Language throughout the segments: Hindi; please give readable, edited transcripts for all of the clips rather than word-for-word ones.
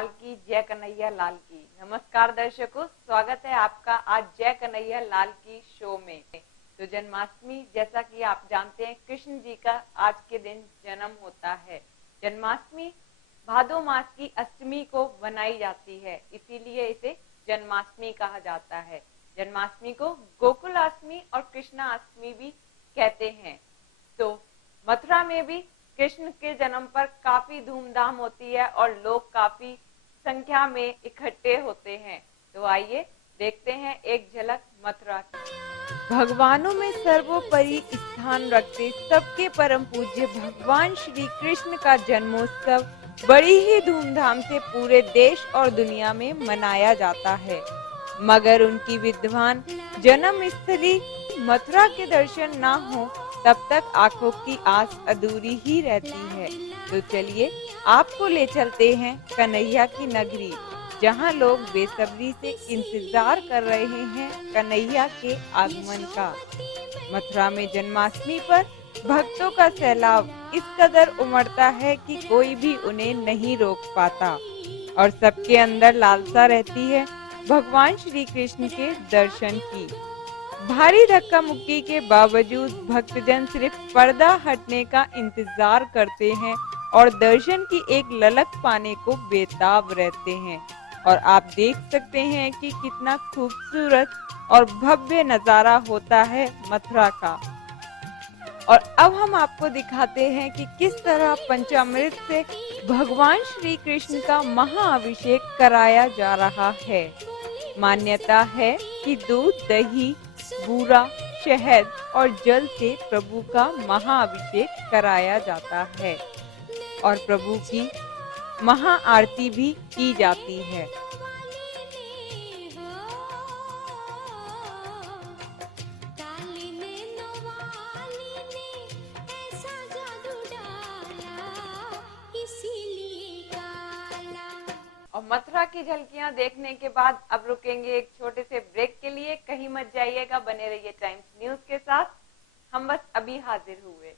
लाल की, जय कन्हैया लाल की। नमस्कार दर्शकों, स्वागत है आपका आज जय कन्हैया लाल की शो में। तो जन्माष्टमी, जैसा कि आप जानते हैं, कृष्ण जी का आज के दिन जन्म होता है। जन्माष्टमी भादो मास की अष्टमी को मनाई जाती है, इसीलिए इसे जन्माष्टमी कहा जाता है। जन्माष्टमी को गोकुलाष्टमी और कृष्णाष्टमी भी कहते हैं। तो मथुरा में भी कृष्ण के जन्म पर काफी धूमधाम होती है और लोग काफी संख्या में इकट्ठे होते हैं। तो आइए देखते हैं एक झलक मथुरा की। भगवानों में सर्वोपरि स्थान रखते सबके परम पूज्य भगवान श्री कृष्ण का जन्मोत्सव बड़ी ही धूमधाम से पूरे देश और दुनिया में मनाया जाता है। मगर उनकी विद्वान जन्म स्थली मथुरा के दर्शन ना हो तब तक आंखों की आस अधूरी ही रहती है। तो चलिए आपको ले चलते हैं कन्हैया की नगरी, जहां लोग बेसब्री से इंतजार कर रहे हैं कन्हैया के आगमन का। मथुरा में जन्माष्टमी पर भक्तों का सैलाब इस कदर उमड़ता है कि कोई भी उन्हें नहीं रोक पाता और सबके अंदर लालसा रहती है भगवान श्री कृष्ण के दर्शन की। भारी धक्का मुक्की के बावजूद भक्तजन सिर्फ पर्दा हटने का इंतजार करते हैं और दर्शन की एक ललक पाने को बेताब रहते हैं। और आप देख सकते हैं कि कितना खूबसूरत और भव्य नजारा होता है मथुरा का। और अब हम आपको दिखाते हैं कि किस तरह पंचामृत से भगवान श्री कृष्ण का महाअभिषेक कराया जा रहा है। मान्यता है कि दूध, दही, बूरा, शहद और जल से प्रभु का महाअभिषेक कराया जाता है और प्रभु की महाआरती भी की जाती है। और मथुरा की झलकियां देखने के बाद अब रुकेंगे एक छोटे से ब्रेक के लिए। कहीं मत जाइएगा, बने रहिए टाइम्स न्यूज के साथ। हम बस अभी हाजिर हुए।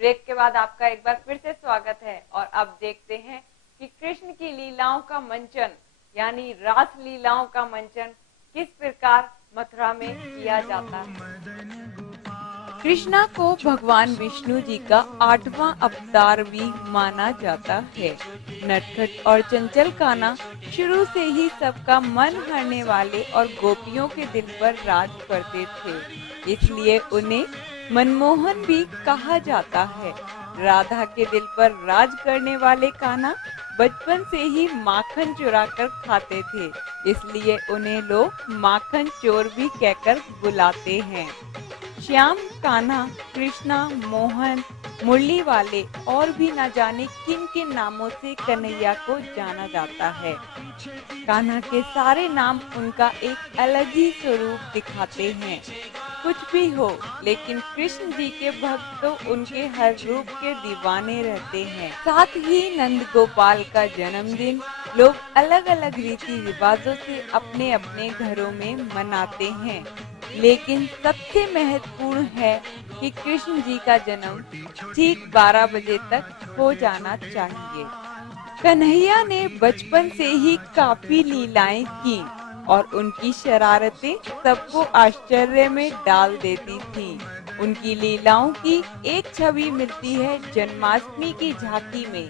ब्रेक के बाद आपका एक बार फिर से स्वागत है और अब देखते हैं कि कृष्ण की लीलाओं का मंचन यानी रास लीलाओं का मंचन किस प्रकार मथुरा में किया जाता है। कृष्णा को भगवान विष्णु जी का 8वां अवतार भी माना जाता है। नटखट और चंचल कान्हा शुरू से ही सबका मन हरने वाले और गोपियों के दिल पर राज करते थे, इसलिए उन्हें मनमोहन भी कहा जाता है। राधा के दिल पर राज करने वाले कान्हा बचपन से ही माखन चुरा कर खाते थे, इसलिए उन्हें लोग माखन चोर भी कहकर बुलाते हैं। श्याम, कान्हा, कृष्णा, मोहन, मुरली वाले और भी न जाने किन किन नामों से कन्हैया को जाना जाता है। कान्हा के सारे नाम उनका एक अलग ही स्वरूप दिखाते हैं। कुछ भी हो, लेकिन कृष्ण जी के भक्त तो उनके हर रूप के दीवाने रहते हैं। साथ ही नंद गोपाल का जन्मदिन लोग अलग अलग रीति रिवाजों से अपने अपने घरों में मनाते हैं, लेकिन सबसे महत्वपूर्ण है कि कृष्ण जी का जन्म ठीक 12 बजे तक हो जाना चाहिए। कन्हैया ने बचपन से ही काफी लीलाएं की और उनकी शरारतें सबको आश्चर्य में डाल देती थीं। उनकी लीलाओं की एक छवि मिलती है जन्माष्टमी की झांकी में,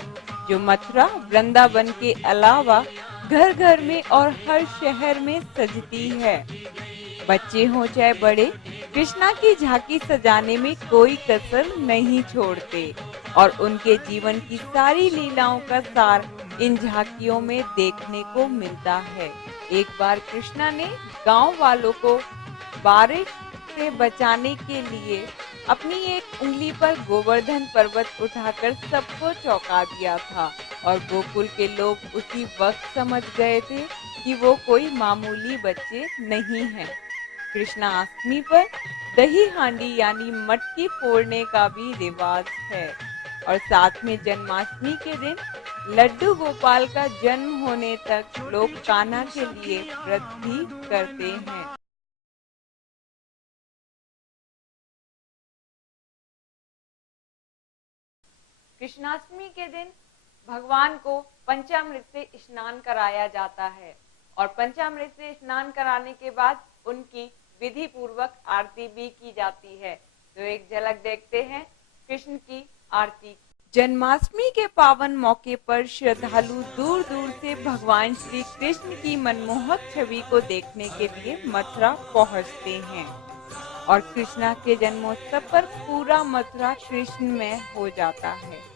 जो मथुरा, वृंदावन के अलावा घर घर में और हर शहर में सजती है। बच्चे हों चाहे बड़े, कृष्णा की झांकी सजाने में कोई कसर नहीं छोड़ते और उनके जीवन की सारी लीलाओं का सार इन झांकियों में देखने को मिलता है। एक बार कृष्णा ने गांव वालों को बारिश से बचाने के लिए अपनी एक उंगली पर गोवर्धन पर्वत उठाकर सबको चौंका दिया था और गोकुल के लोग उसी वक्त समझ गए थे कि वो कोई मामूली बच्चे नहीं हैं। कृष्णाष्टमी पर दही हांडी यानी मटकी फोड़ने का भी रिवाज है और साथ में जन्माष्टमी के दिन लड्डू गोपाल का जन्म होने तक लोग कान्हा के लिए व्रत भी करते हैं। कृष्णाष्टमी के दिन भगवान को पंचामृत से स्नान कराया जाता है और पंचामृत से स्नान कराने के बाद उनकी विधि पूर्वक आरती भी की जाती है। तो एक झलक देखते हैं कृष्ण की आरती। जन्माष्टमी के पावन मौके पर श्रद्धालु दूर दूर से भगवान श्री कृष्ण की मनमोहक छवि को देखने के लिए मथुरा पहुंचते हैं और कृष्णा के जन्मोत्सव पर पूरा मथुरा कृष्णमय हो जाता है।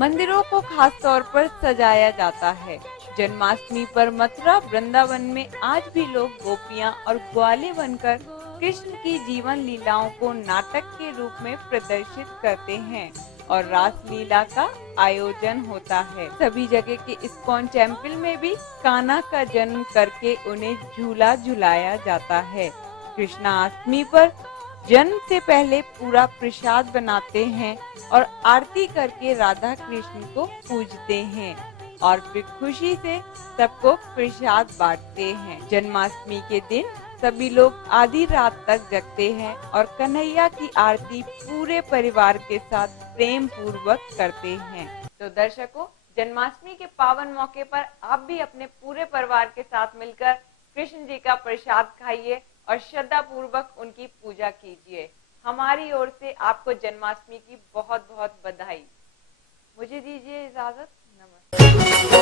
मंदिरों को खास तौर पर सजाया जाता है। जन्माष्टमी पर मथुरा वृंदावन में आज भी लोग गोपियां और ग्वाले बनकर कृष्ण की जीवन लीलाओं को नाटक के रूप में प्रदर्शित करते हैं और रासलीला का आयोजन होता है। सभी जगह के इस्कॉन टेम्पल में भी कान्हा का जन्म करके उन्हें झूला झुलाया जाता है। कृष्णाष्टमी पर जन्म से पहले पूरा प्रसाद बनाते हैं और आरती करके राधा कृष्ण को पूजते हैं और फिर खुशी से सबको प्रसाद बांटते हैं। जन्माष्टमी के दिन सभी लोग आधी रात तक जगते हैं और कन्हैया की आरती पूरे परिवार के साथ प्रेम पूर्वक करते हैं। तो दर्शकों, जन्माष्टमी के पावन मौके पर आप भी अपने पूरे परिवार के साथ मिलकर कृष्ण जी का प्रसाद खाइए और श्रद्धा पूर्वक उनकी पूजा कीजिए। हमारी ओर से आपको जन्माष्टमी की बहुत बहुत बधाई। मुझे दीजिए इजाजत। नमस्कार।